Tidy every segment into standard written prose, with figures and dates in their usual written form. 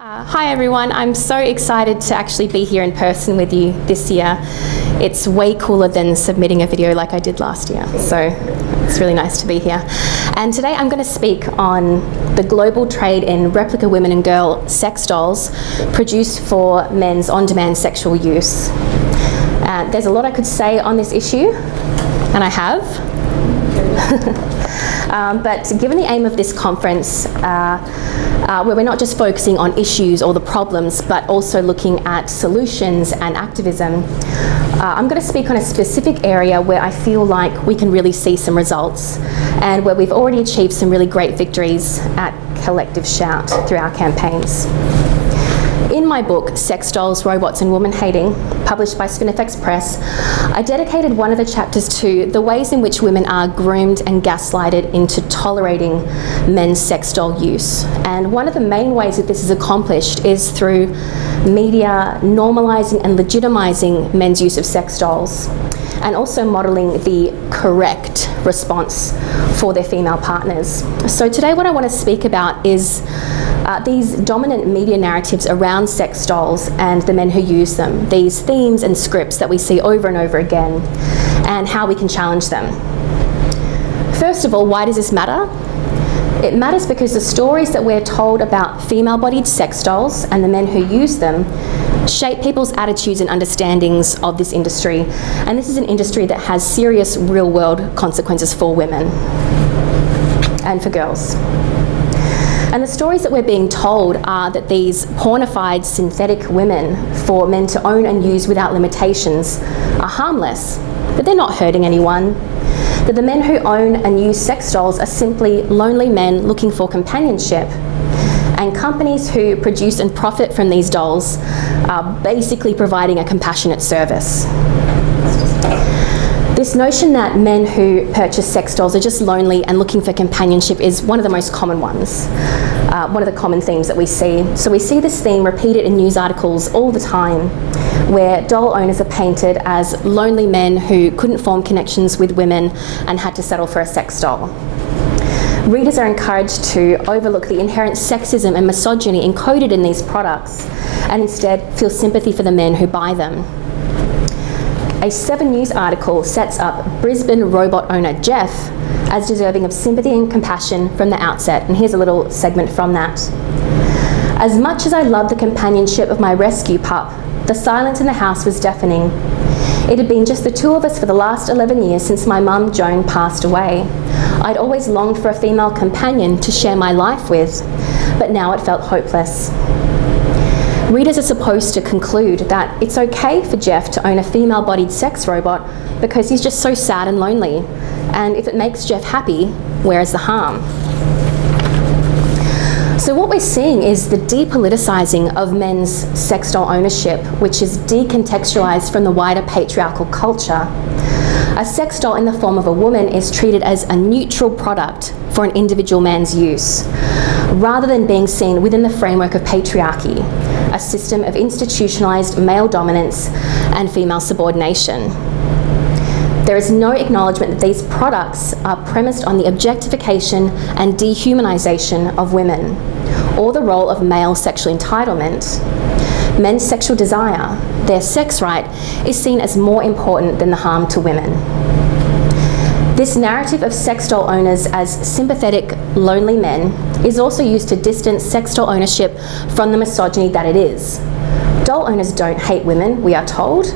Hi everyone, I'm so excited to actually be here in person with you this year. It's way cooler than submitting a video like I did last year, so it's really nice to be here. And today I'm going to speak on the global trade in replica women and girl sex dolls produced for men's on-demand sexual use. There's a lot I could say on this issue, and I have. But given the aim of this conference, where we're not just focusing on issues or the problems, but also looking at solutions and activism, I'm going to speak on a specific area where I feel like we can really see some results and where we've already achieved some really great victories at Collective Shout through our campaigns. In my book, Sex Dolls, Robots and Woman Hating, published by Spinifex Press, I dedicated one of the chapters to the ways in which women are groomed and gaslighted into tolerating men's sex doll use. And one of the main ways that this is accomplished is through media normalising and legitimising men's use of sex dolls, and also modelling the correct response for their female partners. So today what I want to speak about is these dominant media narratives around sex dolls and the men who use them, these themes and scripts that we see over and over again, and how we can challenge them. First of all, why does this matter? It matters because the stories that we're told about female-bodied sex dolls and the men who use them shape people's attitudes and understandings of this industry. And this is an industry that has serious real-world consequences for women and for girls. And the stories that we're being told are that these pornified synthetic women for men to own and use without limitations are harmless, that they're not hurting anyone, that the men who own and use sex dolls are simply lonely men looking for companionship, and companies who produce and profit from these dolls are basically providing a compassionate service. This notion that men who purchase sex dolls are just lonely and looking for companionship is one of the most common ones, one of the common themes that we see. So we see this theme repeated in news articles all the time, where doll owners are painted as lonely men who couldn't form connections with women and had to settle for a sex doll. Readers are encouraged to overlook the inherent sexism and misogyny encoded in these products and instead feel sympathy for the men who buy them. A 7 News article sets up Brisbane robot owner Jeff as deserving of sympathy and compassion from the outset, and here's a little segment from that. As much as I love the companionship of my rescue pup, the silence in the house was deafening. It had been just the two of us for the last 11 years since my mum, Joan, passed away. I'd always longed for a female companion to share my life with, but now it felt hopeless. Readers are supposed to conclude that it's okay for Jeff to own a female-bodied sex robot because he's just so sad and lonely. And if it makes Jeff happy, where is the harm? So what we're seeing is the depoliticizing of men's sex doll ownership, which is decontextualized from the wider patriarchal culture. A sex doll in the form of a woman is treated as a neutral product for an individual man's use, rather than being seen within the framework of patriarchy, a system of institutionalized male dominance and female subordination. There is no acknowledgement that these products are premised on the objectification and dehumanization of women, or the role of male sexual entitlement. Men's sexual desire, their sex right, is seen as more important than the harm to women. This narrative of sex doll owners as sympathetic, lonely men is also used to distance sex doll ownership from the misogyny that it is. Doll owners don't hate women, we are told.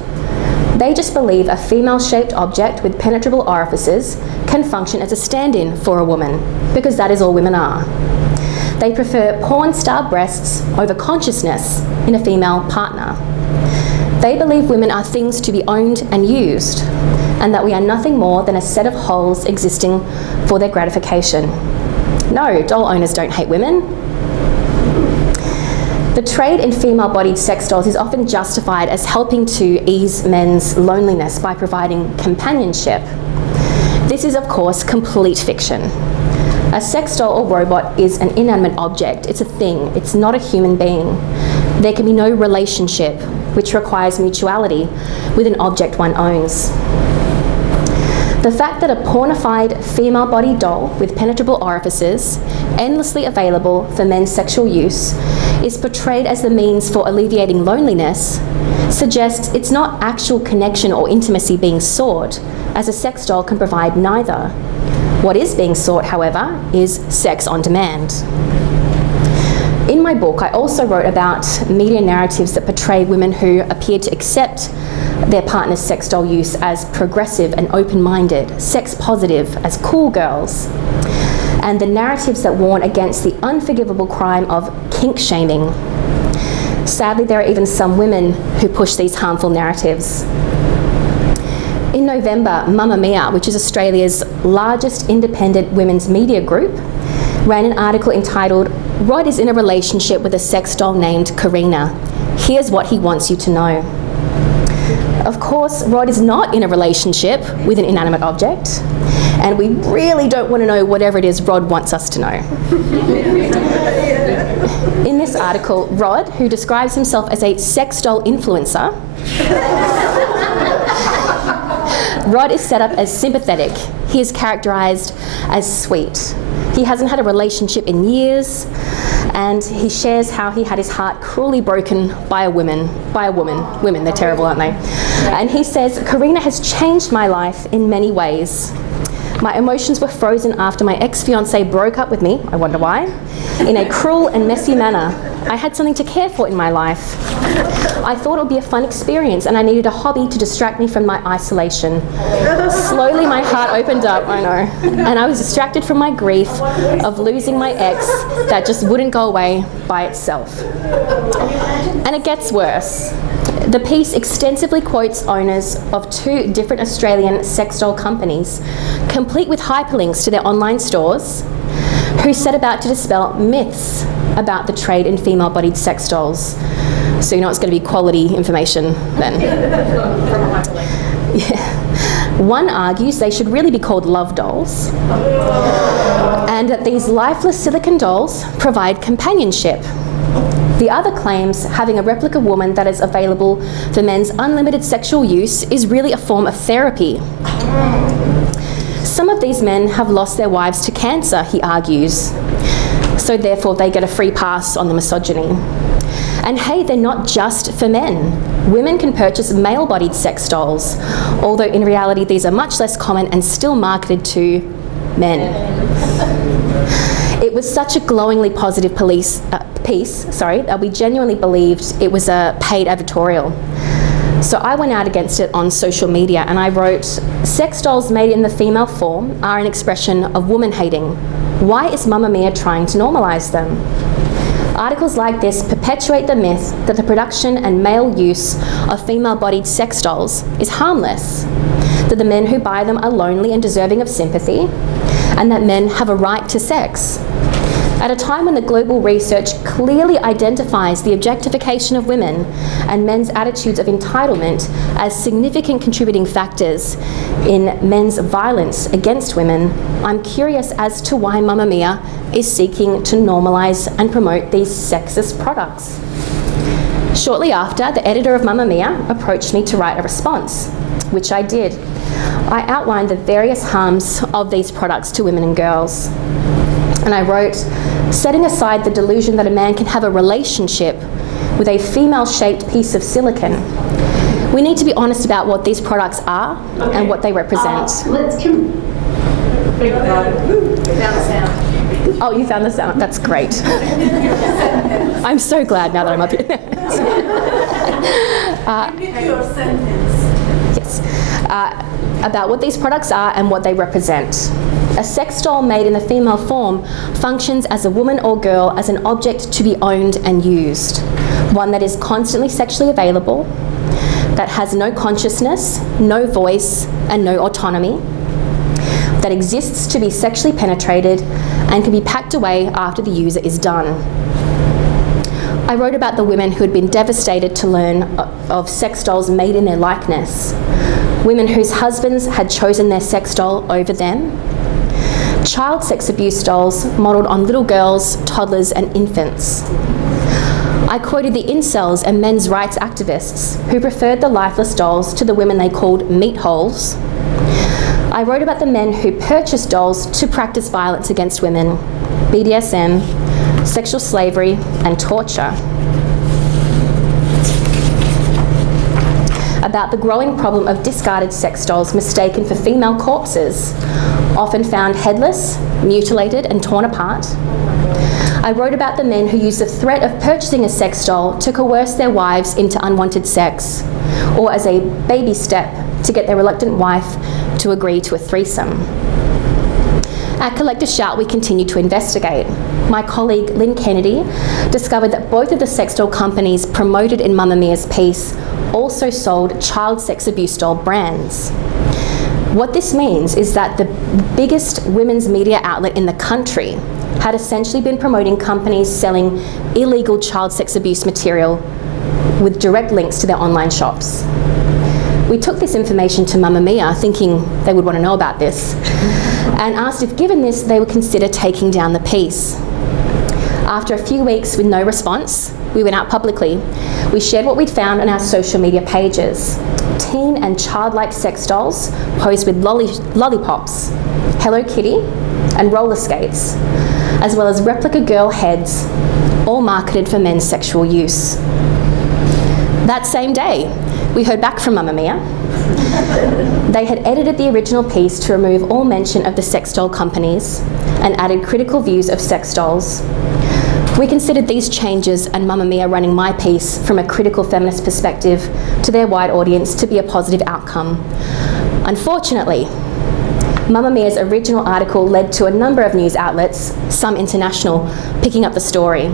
They just believe a female-shaped object with penetrable orifices can function as a stand-in for a woman, because that is all women are. They prefer porn star breasts over consciousness in a female partner. They believe women are things to be owned and used, and that we are nothing more than a set of holes existing for their gratification. No, doll owners don't hate women. The trade in female-bodied sex dolls is often justified as helping to ease men's loneliness by providing companionship. This is, of course, complete fiction. A sex doll or robot is an inanimate object. It's a thing. It's not a human being. There can be no relationship, which requires mutuality, with an object one owns. The fact that a pornified female-bodied doll with penetrable orifices, endlessly available for men's sexual use, is portrayed as the means for alleviating loneliness suggests it's not actual connection or intimacy being sought, as a sex doll can provide neither. What is being sought, however, is sex on demand. In my book, I also wrote about media narratives that portray women who appear to accept their partner's sex doll use as progressive and open-minded, sex positive, as cool girls, and the narratives that warn against the unforgivable crime of kink shaming. Sadly, there are even some women who push these harmful narratives. In November, Mamamia, which is Australia's largest independent women's media group, ran an article entitled, "Rod is in a relationship with a sex doll named Karina. Here's what he wants you to know." Of course, Rod is not in a relationship with an inanimate object, and we really don't want to know whatever it is Rod wants us to know. In this article, Rod, who describes himself as a sex doll influencer, Rod is set up as sympathetic. He is characterised as sweet. He hasn't had a relationship in years, and he shares how he had his heart cruelly broken by a woman. Women, they're terrible, aren't they? And he says, "Karina has changed my life in many ways. My emotions were frozen after my ex-fiancé broke up with me, I wonder why, in a cruel and messy manner. I had something to care for in my life. I thought it would be a fun experience and I needed a hobby to distract me from my isolation. Slowly my heart opened up, I know, and I was distracted from my grief of losing my ex that just wouldn't go away by itself." And it gets worse. The piece extensively quotes owners of 2 different Australian sex doll companies, complete with hyperlinks to their online stores, who set about to dispel myths about the trade in female-bodied sex dolls. So you know it's going to be quality information then. Yeah. One argues they should really be called love dolls, and that these lifeless silicone dolls provide companionship. The other claims having a replica woman that is available for men's unlimited sexual use is really a form of therapy. Some of these men have lost their wives to cancer, he argues, so therefore they get a free pass on the misogyny. And hey, they're not just for men. Women can purchase male-bodied sex dolls, although in reality these are much less common and still marketed to men. It was such a glowingly positive piece, we genuinely believed it was a paid advertorial. So I went out against it on social media and I wrote, "Sex dolls made in the female form are an expression of woman-hating. Why is Mamamia trying to normalise them?" Articles like this perpetuate the myth that the production and male use of female-bodied sex dolls is harmless, that the men who buy them are lonely and deserving of sympathy, and that men have a right to sex. At a time when the global research clearly identifies the objectification of women and men's attitudes of entitlement as significant contributing factors in men's violence against women, I'm curious as to why Mamamia is seeking to normalise and promote these sexist products. Shortly after, the editor of Mamamia approached me to write a response, which I did. I outlined the various harms of these products to women and girls. And I wrote, "Setting aside the delusion that a man can have a relationship with a female-shaped piece of silicone, we need to be honest about what these products are and what they represent." Oh, you found the sound. That's great. I'm so glad now that I'm up here. Yes. About what these products are and what they represent. A sex doll made in the female form functions as a woman or girl as an object to be owned and used. One that is constantly sexually available, that has no consciousness, no voice, and no autonomy, that exists to be sexually penetrated and can be packed away after the user is done. I wrote about the women who had been devastated to learn of sex dolls made in their likeness, women whose husbands had chosen their sex doll over them, child sex abuse dolls modelled on little girls, toddlers and infants. I quoted the incels and men's rights activists who preferred the lifeless dolls to the women they called meat holes. I wrote about the men who purchased dolls to practice violence against women, BDSM, sexual slavery, and torture. About the growing problem of discarded sex dolls mistaken for female corpses, often found headless, mutilated, and torn apart. I wrote about the men who use the threat of purchasing a sex doll to coerce their wives into unwanted sex, or as a baby step to get their reluctant wife to agree to a threesome. At Collective Shout, we continue to investigate. My colleague Lynn Kennedy discovered that both of the sex doll companies promoted in Mamamia's piece also sold child sex abuse doll brands. What this means is that the biggest women's media outlet in the country had essentially been promoting companies selling illegal child sex abuse material with direct links to their online shops. We took this information to Mamamia, thinking they would want to know about this, and asked if given this, they would consider taking down the piece. After a few weeks with no response, we went out publicly. We shared what we'd found on our social media pages. Teen and childlike sex dolls posed with lollipops, Hello Kitty, and roller skates, as well as replica girl heads, all marketed for men's sexual use. That same day, we heard back from Mamamia. They had edited the original piece to remove all mention of the sex doll companies and added critical views of sex dolls. We considered these changes and Mamamia running my piece from a critical feminist perspective to their wide audience to be a positive outcome. Unfortunately, Mamamia's original article led to a number of news outlets, some international, picking up the story,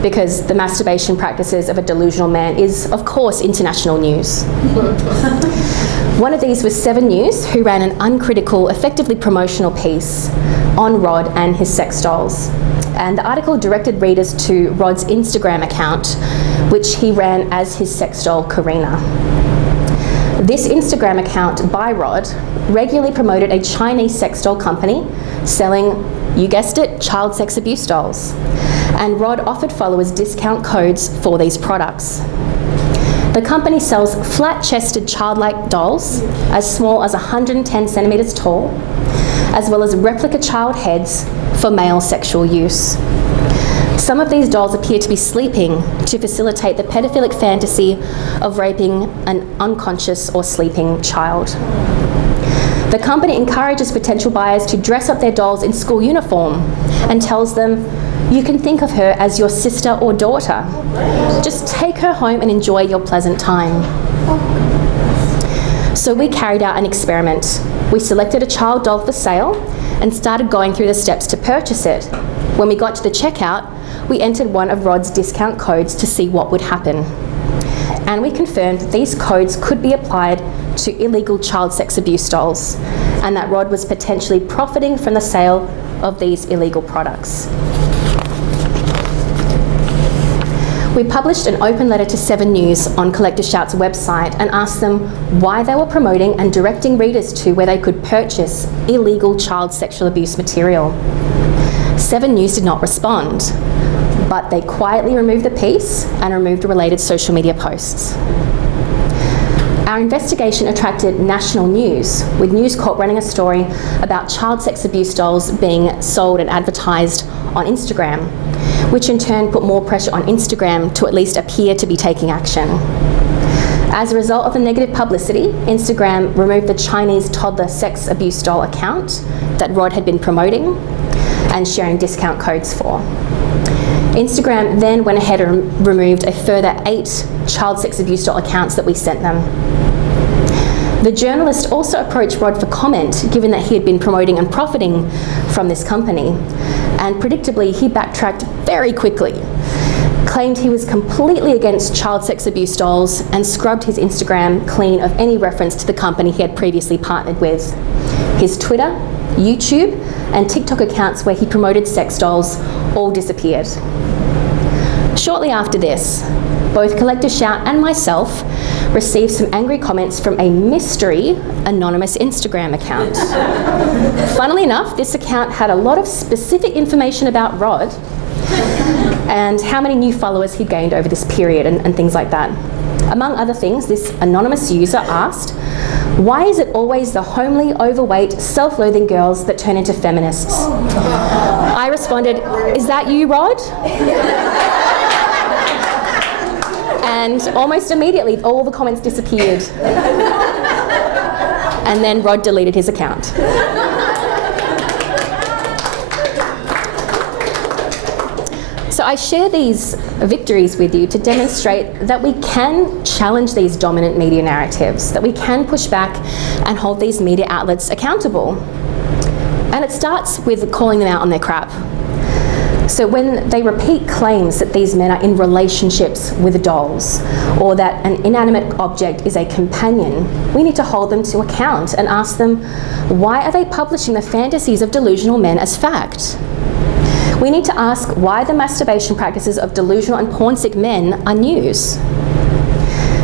because the masturbation practices of a delusional man is, of course, international news. One of these was 7 News, who ran an uncritical, effectively promotional piece on Rod and his sex dolls. And the article directed readers to Rod's Instagram account, which he ran as his sex doll, Karina. This Instagram account by Rod regularly promoted a Chinese sex doll company selling, you guessed it, child sex abuse dolls. And Rod offered followers discount codes for these products. The company sells flat-chested childlike dolls as small as 110 centimetres tall, as well as replica child heads for male sexual use. Some of these dolls appear to be sleeping to facilitate the pedophilic fantasy of raping an unconscious or sleeping child. The company encourages potential buyers to dress up their dolls in school uniform and tells them, you can think of her as your sister or daughter. Just take her home and enjoy your pleasant time. So we carried out an experiment. We selected a child doll for sale and started going through the steps to purchase it. When we got to the checkout, we entered one of Rod's discount codes to see what would happen. And we confirmed that these codes could be applied to illegal child sex abuse dolls, and that Rod was potentially profiting from the sale of these illegal products. We published an open letter to 7 News on Collective Shout's website and asked them why they were promoting and directing readers to where they could purchase illegal child sexual abuse material. 7 News did not respond, but they quietly removed the piece and removed related social media posts. Our investigation attracted national news, with News Corp running a story about child sex abuse dolls being sold and advertised on Instagram, which in turn put more pressure on Instagram to at least appear to be taking action. As a result of the negative publicity, Instagram removed the Chinese toddler sex abuse doll account that Rod had been promoting and sharing discount codes for. Instagram then went ahead and removed a further 8 child sex abuse doll accounts that we sent them. The journalist also approached Rod for comment, given that he had been promoting and profiting from this company, and predictably he backtracked very quickly, claimed he was completely against child sex abuse dolls, and scrubbed his Instagram clean of any reference to the company he had previously partnered with. His Twitter, YouTube, and TikTok accounts where he promoted sex dolls all disappeared. Shortly after this, both Collective Shout and myself received some angry comments from a mystery anonymous Instagram account. Funnily enough, this account had a lot of specific information about Rod and how many new followers he'd gained over this period and things like that. Among other things, this anonymous user asked, why is it always the homely, overweight, self-loathing girls that turn into feminists? I I responded, "Is that you, Rod?" And almost immediately, all the comments disappeared. And then Rod deleted his account. So I share these victories with you to demonstrate that we can challenge these dominant media narratives, that we can push back and hold these media outlets accountable. And it starts with calling them out on their crap. So when they repeat claims that these men are in relationships with dolls, or that an inanimate object is a companion, we need to hold them to account and ask them, why are they publishing the fantasies of delusional men as fact? We need to ask why the masturbation practices of delusional and porn-sick men are news.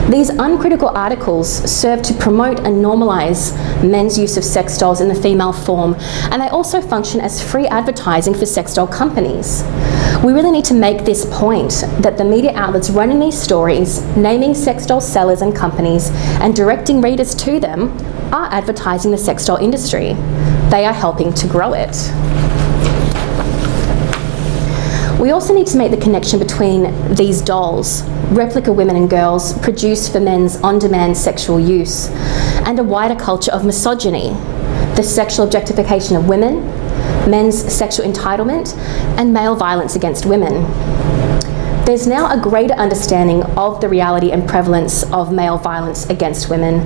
These uncritical articles serve to promote and normalise men's use of sex dolls in the female form, and they also function as free advertising for sex doll companies. We really need to make this point that the media outlets running these stories, naming sex doll sellers and companies, and directing readers to them are advertising the sex doll industry. They are helping to grow it. We also need to make the connection between these dolls, replica women and girls produced for men's on-demand sexual use, and a wider culture of misogyny, the sexual objectification of women, men's sexual entitlement, and male violence against women. There's now a greater understanding of the reality and prevalence of male violence against women,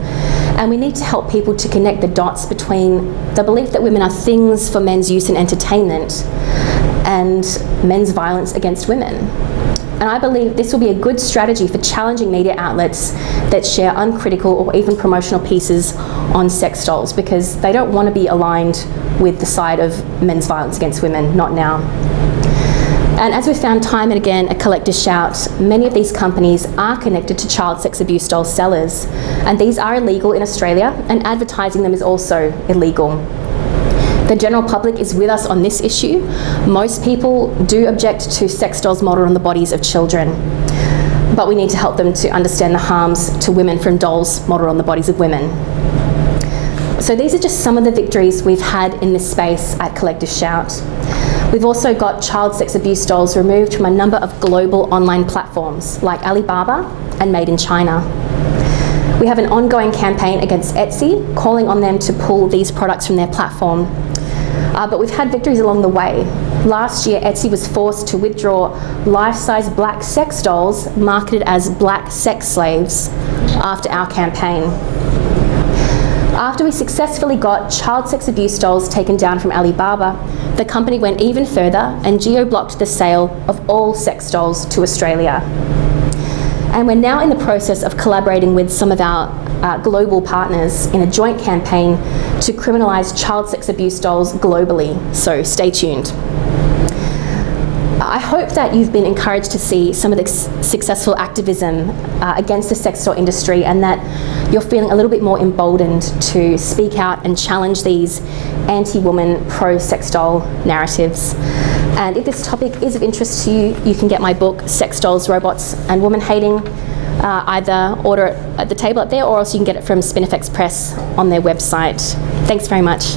and we need to help people to connect the dots between the belief that women are things for men's use in entertainment and men's violence against women. And I believe this will be a good strategy for challenging media outlets that share uncritical or even promotional pieces on sex dolls, because they don't want to be aligned with the side of men's violence against women, not now. And as we've found time and again at Collector's Shout, many of these companies are connected to child sex abuse doll sellers, and these are illegal in Australia, and advertising them is also illegal. The general public is with us on this issue. Most people do object to sex dolls modelled on the bodies of children, but we need to help them to understand the harms to women from dolls modelled on the bodies of women. So these are just some of the victories we've had in this space at Collector's Shout. We've also got child sex abuse dolls removed from a number of global online platforms like Alibaba and Made in China. We have an ongoing campaign against Etsy, calling on them to pull these products from their platform. But we've had victories along the way. Last year, Etsy was forced to withdraw life-size black sex dolls marketed as black sex slaves after our campaign. After we successfully got child sex abuse dolls taken down from Alibaba, the company went even further and geo-blocked the sale of all sex dolls to Australia. And we're now in the process of collaborating with some of our global partners in a joint campaign to criminalise child sex abuse dolls globally, so stay tuned. I hope that you've been encouraged to see some of the successful activism against the sex doll industry, and that you're feeling a little bit more emboldened to speak out and challenge these anti-woman, pro-sex doll narratives. And if this topic is of interest to you, you can get my book, Sex Dolls, Robots and Woman Hating. Either order it at the table up there, or else you can get it from Spinifex Press on their website. Thanks very much.